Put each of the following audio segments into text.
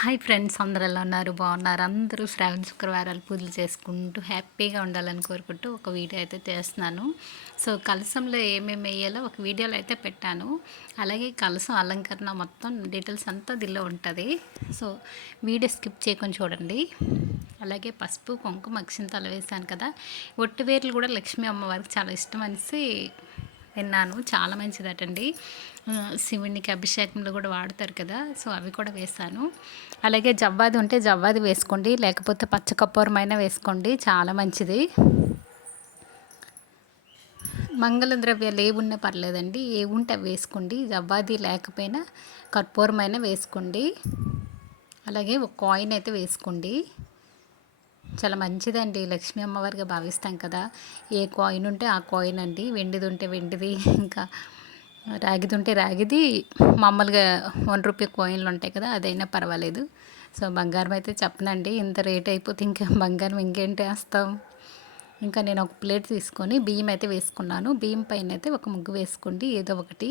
Hi friends, అందరూ ఎలా ఉన్నారు? బాగున్నారు? అందరూ శ్రావణ శుక్రవారాలు పూజలు చేసుకుంటూ హ్యాపీగా ఉండాలని కోరుకుంటూ ఒక వీడియో అయితే చేస్తున్నాను. సో కలసంలో ఏమేమి వేయాలో ఒక వీడియోలో అయితే పెట్టాను. అలాగే కలసం అలంకరణ మొత్తం డీటెయిల్స్ అంతా దీనిలో ఉంటుంది. సో వీడియో స్కిప్ చేయకుండా చూడండి. అలాగే పసుపు కుంకుమ అక్షింతలు వేసాను కదా. ఒట్టివేర్లు కూడా లక్ష్మీ అమ్మవారికి చాలా ఇష్టం అనేసి విన్నాను. చాలా మంచిదటండి. శివునికి అభిషేకంలో కూడా వాడతారు కదా. సో అవి కూడా వేసాను. అలాగే జవ్వాది ఉంటే జవ్వాది వేసుకోండి, లేకపోతే పచ్చకర్పూరమైనా వేసుకోండి, చాలా మంచిది. మంగళ ద్రవ్యాలు ఏ ఉన్నా పర్లేదండి, ఏ ఉంటే అవి వేసుకోండి. జవ్వాది లేకపోయినా కర్పూరమైనా వేసుకోండి. అలాగే ఒక కాయిన్ అయితే వేసుకోండి. చాలా మంచిదండి, లక్ష్మీ అమ్మవారిగా భావిస్తాం కదా. ఏ కాయిన్ ఉంటే ఆ కాయిన్ అండి, వెండిది ఉంటే వెండిది, ఇంకా రాగిది ఉంటే రాగిది, మామూలుగా ₹1 కాయిన్లు ఉంటాయి కదా, అదైనా పర్వాలేదు. సో బంగారం అయితే చెప్పనండి, ఇంత రేట్ అయిపోతే ఇంకా బంగారం ఇంకేంటి వేస్తాం. ఇంకా నేను ఒక ప్లేట్ తీసుకొని బియ్యం అయితే వేసుకున్నాను. బియ్యం పైన అయితే ఒక ముగ్గు వేసుకోండి, ఏదో ఒకటి.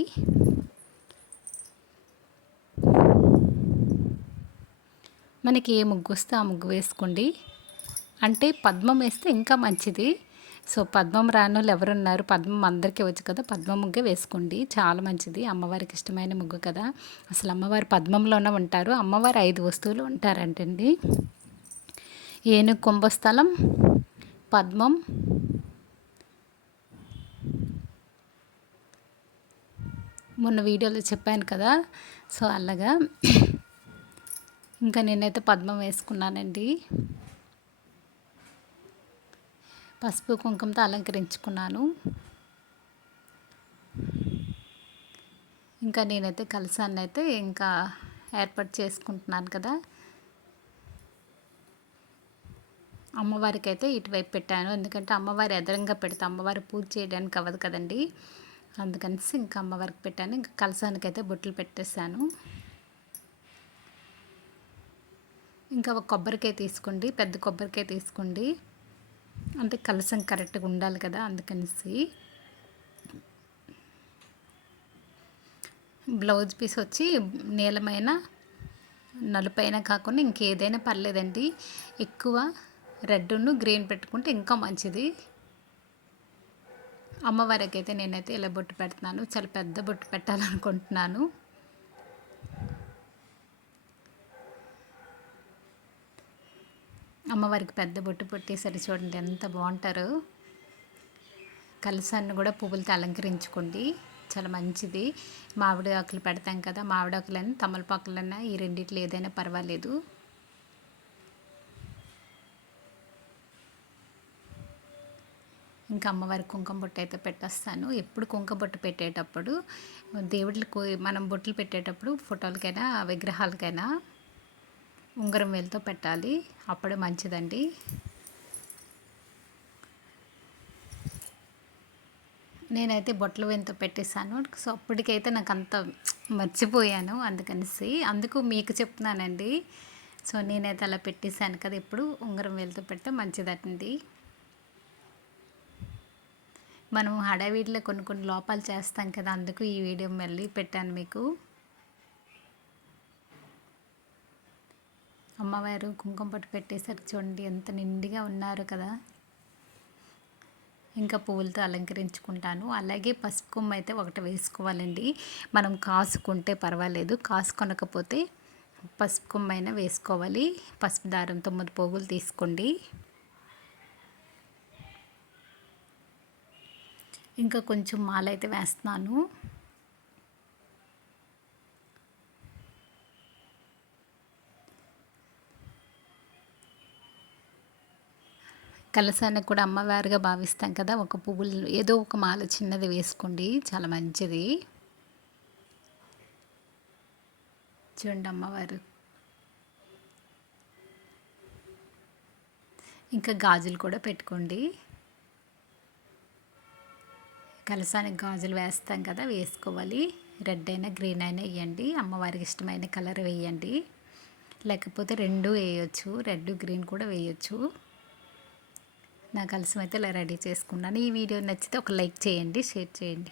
మనకి ఏ ముగ్గు వస్తే ఆ ముగ్గు వేసుకోండి. అంటే పద్మం వేస్తే ఇంకా మంచిది. సో పద్మం రానోళ్ళు ఎవరున్నారు? పద్మం అందరికీ వచ్చు కదా, పద్మ ముగ్గే వేసుకోండి, చాలా మంచిది. అమ్మవారికి ఇష్టమైన ముగ్గు కదా. అసలు అమ్మవారు పద్మంలోనే ఉంటారు. అమ్మవారు 5 వస్తువులు ఉంటారంటండి. ఏనుగు కుంభస్థలం, పద్మం, మొన్న వీడియోలో చెప్పాను కదా. సో అలాగా ఇంకా నేనైతే పద్మం వేసుకున్నానండి. పసుపు కుంకుమతో అలంకరించుకున్నాను. ఇంకా నేనైతే కలశాన్ని అయితే ఇంకా ఏర్పాటు చేసుకుంటున్నాను కదా. అమ్మవారికి అయితే ఇటువైపు పెట్టాను, ఎందుకంటే అమ్మవారి ఎదురుగా పెడితే అమ్మవారి పూజ చేయడానికి అవ్వదు కదండి. అందుకనేసి ఇంకా అమ్మవారికి పెట్టాను. ఇంకా కలశానికి అయితే బొట్లు పెట్టేశాను. ఇంకా ఒక కొబ్బరికాయ తీసుకోండి, పెద్ద కొబ్బరికాయ తీసుకోండి, అంటే కలసం కరెక్ట్గా ఉండాలి కదా, అందుకనేసి. బ్లౌజ్ పీస్ వచ్చి నీలమైన నలుపైన కాకుండా ఇంకేదైనా పర్లేదండి. ఎక్కువ రెడ్ను గ్రీన్ పెట్టుకుంటే ఇంకా మంచిది. అమ్మవారికి అయితే నేనైతే ఇలా బొట్టు పెడుతున్నాను. చాలా పెద్ద బొట్టు పెట్టాలనుకుంటున్నాను. అమ్మవారికి పెద్ద బొట్టు పెట్టేసరి చూడండి ఎంత బాగుంటారో. కలసాన్ని కూడా పువ్వులతో అలంకరించుకోండి, చాలా మంచిది. మామిడి ఆకులు పెడతాం కదా, మామిడి ఆకులైనా తమలపాకులైనా ఈ రెండిట్లో ఏదైనా పర్వాలేదు. ఇంకా అమ్మవారి కుంకుమ బొట్టు అయితే పెట్టేస్తాను. ఎప్పుడు కుంకుమ బొట్టు పెట్టేటప్పుడు దేవుళ్ళకు మనం బొట్లు పెట్టేటప్పుడు ఫోటోలకైనా విగ్రహాలకైనా ఉంగరం వేలుతో పెట్టాలి, అప్పుడే మంచిదండి. నేనైతే బొట్ల వేలుతో పెట్టేశాను. సో అప్పటికైతే నాకు అంత మర్చిపోయాను, అందుకు మీకు చెప్తున్నానండి. సో నేనైతే అలా పెట్టేశాను కదా. ఇప్పుడు ఉంగరం వేలుతో పెడితే మంచిదండి. మనం హడావిడిలో కొన్ని కొన్ని లోపాలు చేస్తాం కదా, అందుకు ఈ వీడియో మళ్ళీ పెట్టాను మీకు. అమ్మవారు కుంకుమ పట్టు పెట్టేసరికి చూడండి ఎంత నిండుగా ఉన్నారు కదా. ఇంకా పువ్వులతో అలంకరించుకుంటాను. అలాగే పసుపు కొమ్మ అయితే ఒకటి వేసుకోవాలండి. మనం కాసుకుంటే పర్వాలేదు, కాసుకొనకపోతే పసుపు కొమ్మ అయినా వేసుకోవాలి. పసుపు దారం 9 పోగులు తీసుకోండి. ఇంకా కొంచెం మాల అయితే వేస్తున్నాను. కలశాన్ని కూడా అమ్మవారిగా భావిస్తాం కదా. ఒక పువ్వులు ఏదో ఒక మాల చిన్నది వేసుకోండి, చాలా మంచిది. చూడండి అమ్మవారు. ఇంకా గాజులు కూడా పెట్టుకోండి. కలశానికి గాజులు వేస్తాం కదా, వేసుకోవాలి. రెడ్ అయినా గ్రీన్ అయినా వేయండి, అమ్మవారికి ఇష్టమైన కలర్ వేయండి. లేకపోతే 2 వేయచ్చు, రెడ్ గ్రీన్ కూడా వేయచ్చు. నా కలసం అయితే ఇలా రెడీ చేసుకున్నాను. ఈ వీడియో నచ్చితే ఒక లైక్ చేయండి, షేర్ చేయండి.